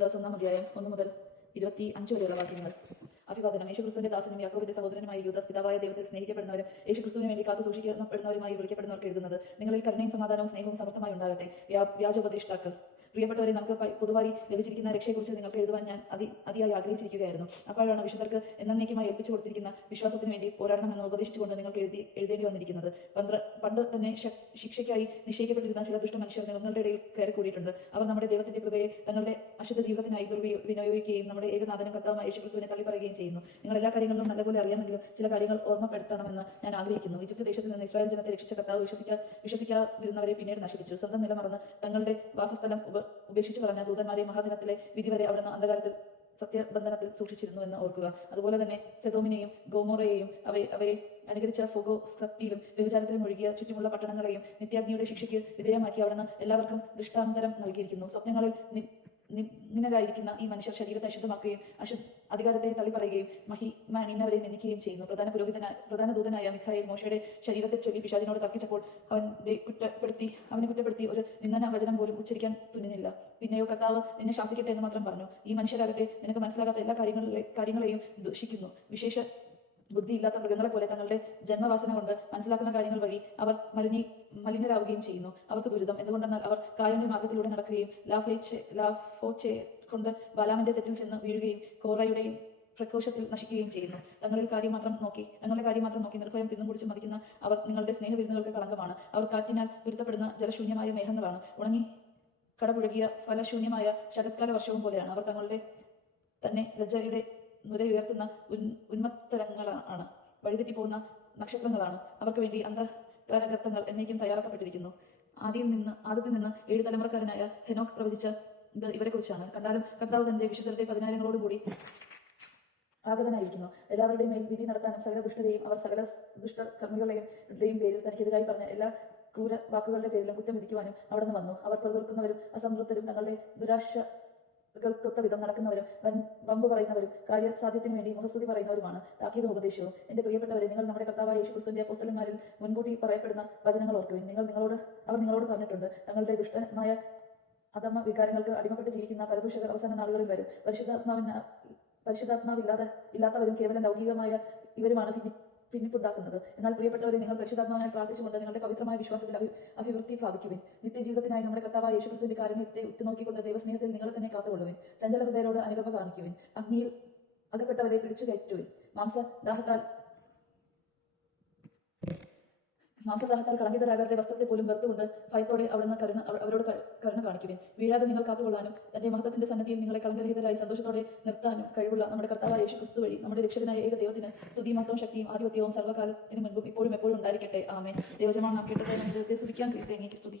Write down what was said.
ഉദാസ് ഒന്നാം അധ്യായം ഒന്ന് മുതൽ ഇരുപത്തി അഞ്ച് വരെയുള്ള വാക്യങ്ങൾ. അഭിവാദനം. യേശുക്രിസ്തുവിന്റെ ദാസനും യാക്കോബിന്റെ സഹോദരനുമായ യൂദാസ് പിതാവായ ദൈവത്തെ സ്നേഹിക്കപ്പെടുന്നവരും യേശുക്രിസ്തുവിന് വേണ്ടി കാത്തു സൂക്ഷിക്കപ്പെടുന്നവരുമായി വിളിക്കപ്പെടുന്നവർക്ക് എഴുതുന്നത് നിങ്ങളിൽ കരുണയും സമാധാനവും സ്നേഹവും സമർത്ഥമായി ഉണ്ടാകട്ടെ. വ്യാ- വ്യാജോപദേഷ്ടാക്കൾ. പ്രിയപ്പെട്ടവരെ നമുക്ക് പൊതുവായി ലഭിച്ചിരിക്കുന്ന രക്ഷയെക്കുറിച്ച് നിങ്ങൾക്ക് എഴുതുവാൻ ഞാൻ അതി അതിയായി ആഗ്രഹിച്ചിരിക്കുകയായിരുന്നു. അപ്പോഴാണ് വിശുദ്ധർക്ക് എന്നേക്കുമായി ഏൽപ്പിച്ചു കൊടുത്തിരിക്കുന്ന വിശ്വാസത്തിന് വേണ്ടി പോരാടണമെന്ന് ഉപദേശിച്ചുകൊണ്ട് നിങ്ങൾക്ക് എഴുതി എഴുതേണ്ടി വന്നിരിക്കുന്നത്. പണ്ട് തന്നെ ശിക്ഷയ്ക്കായി നിശ്ചയിക്കപ്പെട്ടിരുന്ന ചില ദുഷ്ട മനുഷ്യർ നിങ്ങളുടെ ഇടയിൽ കയറി കൂടിയിട്ടുണ്ട്. അവർ നമ്മുടെ ദൈവത്തിന്റെ കൃപയെ തങ്ങളുടെ അശുദ്ധ ജീവിതത്തിനായി ദുർവിനിയോഗിക്കുകയും നമ്മുടെ ഏകനാഥനും കർത്താവുമായ യേശുക്രിസ്തുവിനെ തള്ളിപ്പറയുകയും ചെയ്യുന്നു. നിങ്ങൾ എല്ലാ കാര്യങ്ങളും നല്ലപോലെ അറിയാമെങ്കിലും ചില കാര്യങ്ങൾ ഓർമ്മപ്പെടുത്തണമെന്ന് ഞാൻ ആഗ്രഹിക്കുന്നു. ഈജിപ്ത് ദേശത്തിൽ നിന്ന് ഇസ്രായേൽ ജനത്തെ രക്ഷിച്ച കർത്താവ് വിശ്വസിക്കാ വിശ്വസിക്കാതിരുന്നവരെ പിന്നീട് നശിപ്പിച്ചു. സ്വന്തം നില മറന്ന് തങ്ങളുടെ വാസസ്ഥലം ഉപ ഉപേക്ഷിച്ചു പറഞ്ഞ ദൂതന്മാരെ മഹാദിനത്തിലെ വിധി വരെ അവിടുന്ന് അന്ധകാരത്തിൽ സത്യബന്ധനത്തിൽ സൂക്ഷിച്ചിരുന്നു എന്ന് ഓർക്കുക. അതുപോലെ തന്നെ സെതോമിനെയും ഗോമോറയെയും അവയെ അവയെ അനുകരിച്ച ഫൊഗോ സക്തിയിലും വ്യഭിചാരത്തിലും ഒഴുകിയ ചുറ്റുമുള്ള പട്ടണങ്ങളെയും നിത്യാഗ്നിയുടെ ശിക്ഷയ്ക്ക് വിധേയമാക്കി അവിടുന്ന് എല്ലാവർക്കും ദൃഷ്ടാന്തരം നൽകിയിരിക്കുന്നു. സ്വപ്നങ്ങളിൽ നി- നിഗ്നരായിരിക്കുന്ന ഈ മനുഷ്യർ ശരീരത്തെ അശുദ്ധമാക്കുകയും അശു അധികാരത്തെ തള്ളി പറയുകയും മഹി മഹിമാനിന്നവരെ നിന്ദിക്കുകയും ചെയ്യുന്നു. പ്രധാന പുരോഹിതനായ പ്രധാന ദൂതനായ മിഖായിൽ മോശയുടെ ശരീരത്തെ ചൊല്ലി പിശാചിനോട് തർക്കിച്ചപ്പോൾ അവന്റെ കുറ്റപ്പെടുത്തി അവനെ കുറ്റപ്പെടുത്തി ഒരു നിന്ദന വചനം പോലും ഉച്ചരിക്കാൻ തുനിഞ്ഞില്ല. പിന്നെയോ കർത്താവ് നിന്നെ ശാസിക്കട്ടെ എന്ന് മാത്രം പറഞ്ഞു. ഈ മനുഷ്യരാകട്ടെ നിനക്ക് മനസ്സിലാകാത്ത എല്ലാ കാര്യങ്ങളിലെ കാര്യങ്ങളെയും ദുഷിക്കുന്നു. വിശേഷ ബുദ്ധിയില്ലാത്ത മൃഗങ്ങളെ പോലെ തങ്ങളുടെ ജന്മവാസന കൊണ്ട് മനസ്സിലാക്കുന്ന കാര്യങ്ങൾ വഴി അവർ മലിനി മലിനരാകുകയും ചെയ്യുന്നു. അവർക്ക് ദുരിതം. എന്തുകൊണ്ടെന്നാൽ അവർ കായന്റെ മാർഗത്തിലൂടെ നടക്കുകയും ലാഫേച്ച് ലാഫോച്ചെ കൊണ്ട് ബാലാമിന്റെ തെറ്റിൽ ചെന്ന് വീഴുകയും കോറയുടെയും പ്രകോശത്തിൽ നശിക്കുകയും ചെയ്യുന്നു. തങ്ങളിൽ കാര്യം മാത്രം നോക്കി തങ്ങളുടെ കാര്യം മാത്രം നോക്കി നിർഭയം തിന്നും കുടിച്ച് മതിക്കുന്ന അവർ നിങ്ങളുടെ സ്നേഹവിരുന്നുകൾക്ക് കളങ്കമാണ്. അവർ കാറ്റിനാൽ പൊരുത്തപ്പെടുന്ന ജലശൂന്യമായ മേഘങ്ങളാണ്. ഉണങ്ങി കടപുഴകിയ ഫലശൂന്യമായ ശരത്കാല വർഷവും പോലെയാണ്. അവർ തങ്ങളുടെ തന്നെ ലജ്ജയുടെ നുര ഉയർത്തുന്ന ഉൻ ഉന്മത്തരങ്ങളാണ്. വഴിതെറ്റി പോകുന്ന നക്ഷത്രങ്ങളാണ്. അവർക്ക് വേണ്ടി അന്ധകാരഗർത്തങ്ങൾ എന്നേക്കും തയ്യാറാക്കപ്പെട്ടിരിക്കുന്നു. ആദ്യം നിന്ന് ആദ്യത്തിൽ നിന്ന് ഏഴ് തലമുറക്കാരനായ ഹെനോക്ക് പ്രവചിച്ച ഇത് ഇവരെ കുറിച്ചാണ് കണ്ടാലും കർത്താവ് തന്റെ വിശുദ്ധരുടെ പതിനായിരങ്ങളോടുകൂടി ആഗതനായിരിക്കുന്നു. എല്ലാവരുടെയും മേൽ വിധി നടത്താനും സകല ദുഷ്ടതയും അവർ സകല ദുഷ്ട കർമ്മികളുടെയും പേരിൽ തനിക്കെതിരായി പറഞ്ഞ എല്ലാ ക്രൂര വാക്കുകളുടെ പേരിലും കുറ്റം വിധിക്കുവാനും അവിടെ വന്നു. അവർ പ്രവർക്കുന്നവരും അസംതൃപ്തരും തങ്ങളുടെ ദുരാശകൾക്കൊത്ത വിധം നടക്കുന്നവരും വമ്പ് പറയുന്നവരും കാര്യസാധ്യത്തിന് വേണ്ടി മുഖസ്തുതി പറയുന്നവരുമാണ് താക്കീതും ഉപദേശവും എന്റെ പ്രിയപ്പെട്ടവരെ നിങ്ങൾ നമ്മുടെ കർത്താവായ യേശു ക്രിസ്തുവിന്റെ അപ്പോസ്തലന്മാരിൽ മുൻകൂട്ടി പറയപ്പെടുന്ന വചനങ്ങൾ ഓർക്കുവിൻ. നിങ്ങൾ നിങ്ങളോട് അവർ നിങ്ങളോട് പറഞ്ഞിട്ടുണ്ട് തങ്ങളുടെ ദുഷ്ടമായ അധമ വികാരങ്ങൾക്ക് അടിമപ്പെട്ട് ജീവിക്കുന്ന പരദൂഷകർ അവസാന നാളുകളിൽ വരും. പരിശുദ്ധാത്മാവിന് പരിശുദ്ധാത്മാവില്ലാതെ ഇല്ലാത്തവരും കേവലം ലൗകികമായ ഇവരുമാണ്. ഭിന്നി ഭിന്നിപ്പുണ്ടാക്കുന്നത് എന്നാൽ പ്രിയപ്പെട്ടവരെ നിങ്ങൾ പരിശുദ്ധാത്മാവിനായി പ്രാർത്ഥിച്ചുകൊണ്ട് നിങ്ങളുടെ പവിത്രമായ വിശ്വാസത്തിൽ അഭി അഭിവൃദ്ധി പ്രാപിക്കുവിൻ. നിത്യജീവിതത്തിനായി നമ്മുടെ കർത്താവായ യേശുക്രിസ്തുവിന്റെ കാരുണ്യത്തെ ഉറ്റുനോക്കിക്കൊണ്ട് ദൈവസ്നേഹത്തിൽ നിങ്ങളെ തന്നെ കാത്തുകൊള്ളുവിൻ. ചഞ്ചല ഹൃദയരോട് അനുകമ്പ കാണിക്കുവിൻ. അഗ്നിയിൽ അകപ്പെട്ടവരെ പിടിച്ചു കയറ്റുവിൻ മാംസ ദാഹത്താൽ മാംസദാഹത്താൽ കളങ്കിതരായവരുടെ വസ്ത്രത്തെ പോലും വെറുത്തുകൊണ്ട് ഭയത്തോടെ അവിടുന്ന് കരുണ അവ- അവരോട് കരുണ കാണിക്കുവിൻ. വീഴാതെ നിങ്ങൾ കാത്തുകൊള്ളാനും തന്റെ മഹത്വത്തിന്റെ സന്നദ്ധിയിൽ നിങ്ങളെ കളങ്കരഹിതരായി സന്തോഷത്തോടെ നിർത്താനും കഴിവുള്ള നമ്മുടെ കർത്താവായ യേശു ക്രിസ്തു വഴി നമ്മുടെ രക്ഷകനായ ഏക ദൈവത്തിന് സ്തുതി മഹത്വം ശക്തിയും ആധിപത്യവും സർവകാലത്തിനു മുൻപും ഇപ്പോഴും എപ്പോഴും ഉണ്ടായിരിക്കട്ടെ. ആമേ ദൈവജമാണ് നാം കേട്ടത് ദൈവത്തെ സ്തുതിക്കാൻ ക്രിസ്തു സ്തുതി.